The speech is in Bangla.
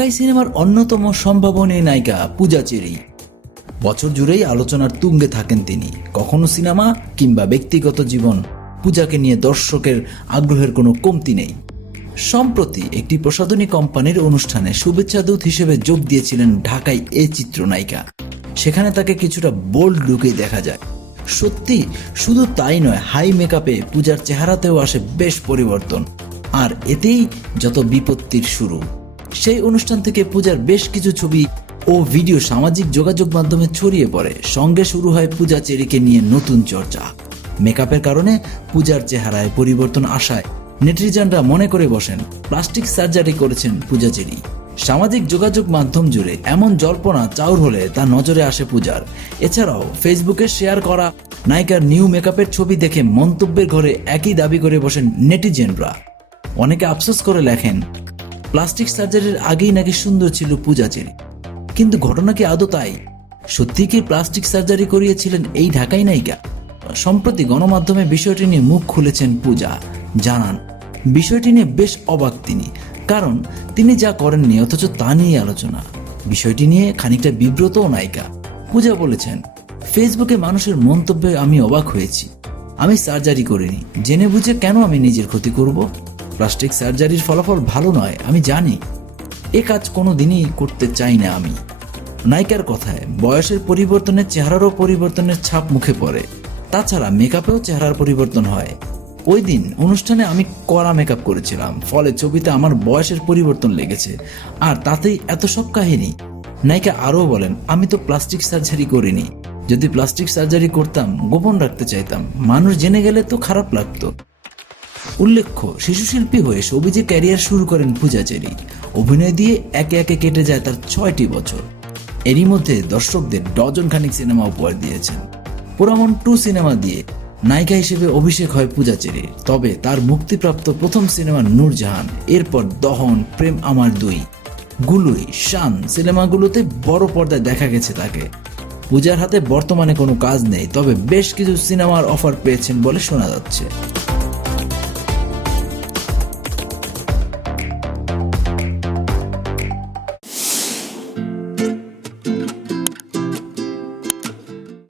ঢাকাই সিনেমার অন্যতম সম্ভাবনীয় নায়িকা পূজা চেরি। বছর জুড়েই আলোচনার তুঙ্গে থাকেন তিনি। কখনো সিনেমা কিংবা ব্যক্তিগত জীবন পূজাকে নিয়ে দর্শকের আগ্রহের কোনো কমতি নেই। সম্প্রতি একটি প্রসাধনী কোম্পানির অনুষ্ঠানে শুভেচ্ছা দূত হিসেবে যোগ দিয়েছিলেন ঢাকায় এ চিত্রনায়িকা। সেখানে তাকে কিছুটা বোল্ড লুকে দেখা যায়। সত্যি, শুধু তাই নয়, হাই মেকআপে পূজার চেহারাতেও আসে বেশ পরিবর্তন। আর এতেই যত বিপত্তির শুরু। সেই অনুষ্ঠান থেকে পূজার বেশ কিছু ছবি ও ভিডিও সামাজিক যোগাযোগ মাধ্যমে ছড়িয়ে পড়ে। সঙ্গে শুরু হয় পূজা চেরিকে নিয়ে নতুন চর্চা। মেকআপের কারণে পূজার চেহারায় পরিবর্তন আসায় নেটিজনরা মনে করে বসেন, প্লাস্টিক সার্জারি করেছেন পূজা চেরি। সামাজিক যোগাযোগ মাধ্যম জুড়ে এমন জল্পনা চাউর হলে তা নজরে আসে পূজার। এছাড়াও ফেসবুকে শেয়ার করা নায়িকার নিউ মেকআপের ছবি দেখে মন্তব্যের ঘরে একই দাবি করে বসেন নেটিজেনরা। অনেকে আফসোস করে লেখেন প্লাস্টিক সার্জারির আগেই নাকি সুন্দর ছিল পূজা চেরি। কিন্তু ঘটনা কি আদৌ তাই? সত্যি কি প্লাস্টিক সার্জারি করিয়েছিলেন এই ঢাকাই নায়িকা? সম্প্রতি গণমাধ্যমে বিষয়টি নিয়ে মুখ খুলেছেন পূজা। জানান, বিষয়টি নিয়ে বেশ অবাক তিনি, কারণ তিনি যা করেননি অথচ তা নিয়ে আলোচনা। বিষয়টি নিয়ে খানিকটা বিব্রতও নায়িকা। পূজা বলেছেন, ফেসবুকে মানুষের মন্তব্যে আমি অবাক হয়েছি। আমি সার্জারি করিনি। জেনে বুঝে কেন আমি নিজের ক্ষতি করব? প্লাস্টিক সার্জারির ফলাফল ভালো নয়, আমি জানি। এ কাজ কোনো দিনই করতে চাই না আমি। নায়িকার কথায়, বয়সের পরিবর্তনের চেহারারও পরিবর্তনের ছাপ মুখে পড়ে। তাছাড়া মেকআপেও চেহারার পরিবর্তন হয়। ওই দিন অনুষ্ঠানে আমি কড়া মেকআপ করেছিলাম, ফলে ছবিতে আমার বয়সের পরিবর্তন লেগেছে। আর তাতেই এত সব কাহিনী। নায়িকা আরও বলেন, আমি তো প্লাস্টিক সার্জারি করিনি। যদি প্লাস্টিক সার্জারি করতাম, গোপন রাখতে চাইতাম। মানুষ জেনে গেলে তো খারাপ লাগতো। উল্লেখ্য শিশু শিল্পী হয়ে সবিজে ক্যারিয়ার শুরু করেন পূজা চেরি অভিনয় দিয়ে একে একে কেটে যায় তার ছয়টি বছর। এরই মধ্যে দর্শকদের ডজন খানিক সিনেমা উপহার দিয়েছেন। পুরামন টু সিনেমা দিয়ে নায়িকা হিসেবে অভিষেক হয় পূজা চেরির তবে তার মুক্তিপ্রাপ্ত প্রথম সিনেমা নূরজাহান, এরপর দহন, প্রেম আমার দুই, গুলুই, শান সিনেমাগুলোতে বড় পর্দায় দেখা গেছে তাকে। পূজার হাতে বর্তমানে কোনো কাজ নেই, তবে বেশ কিছু সিনেমার অফার পেয়েছেন বলে শোনা যাচ্ছে।